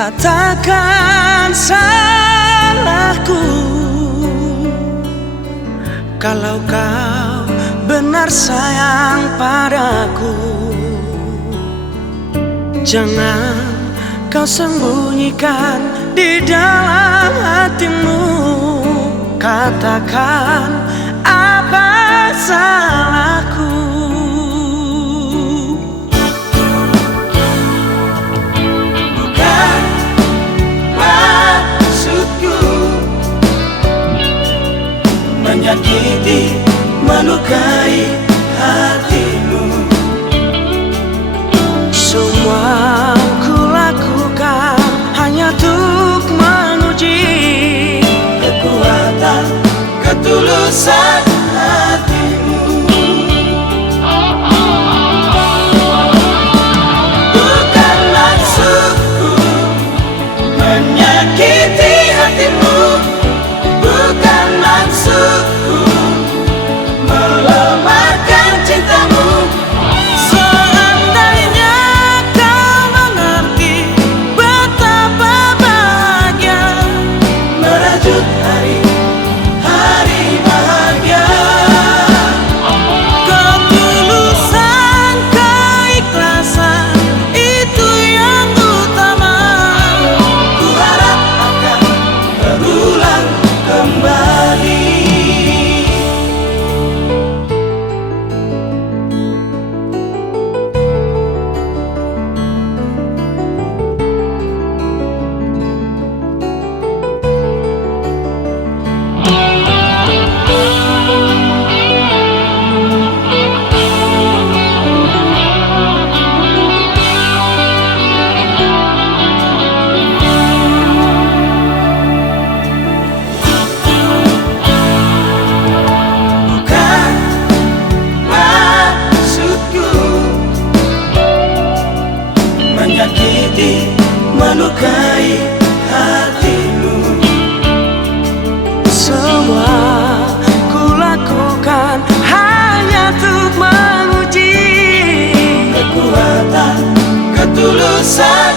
Katakan salahku kalau kau benar sayang padaku. Jangan kau sembunyikan di dalam hatimu. Katakan apa salahku. Bukan maksudku menyakiti, melukai hatimu. Semua ku lakukan hanya untuk menguji kekuatan, ketulusan hatimu. Bukan maksudku menyakiti hatimu. Bukan maksudku melemahkan cintamu. Seandainya kau mengerti betapa bahagia merajut hari-hari bahagia. Ketulusan, keikhlasan, itu yang utama. Ku harap akan berulang kembali. Menyakiti, melukai hatimu. Semua ku lakukan hanya untuk menguji kekuatan, ketulusan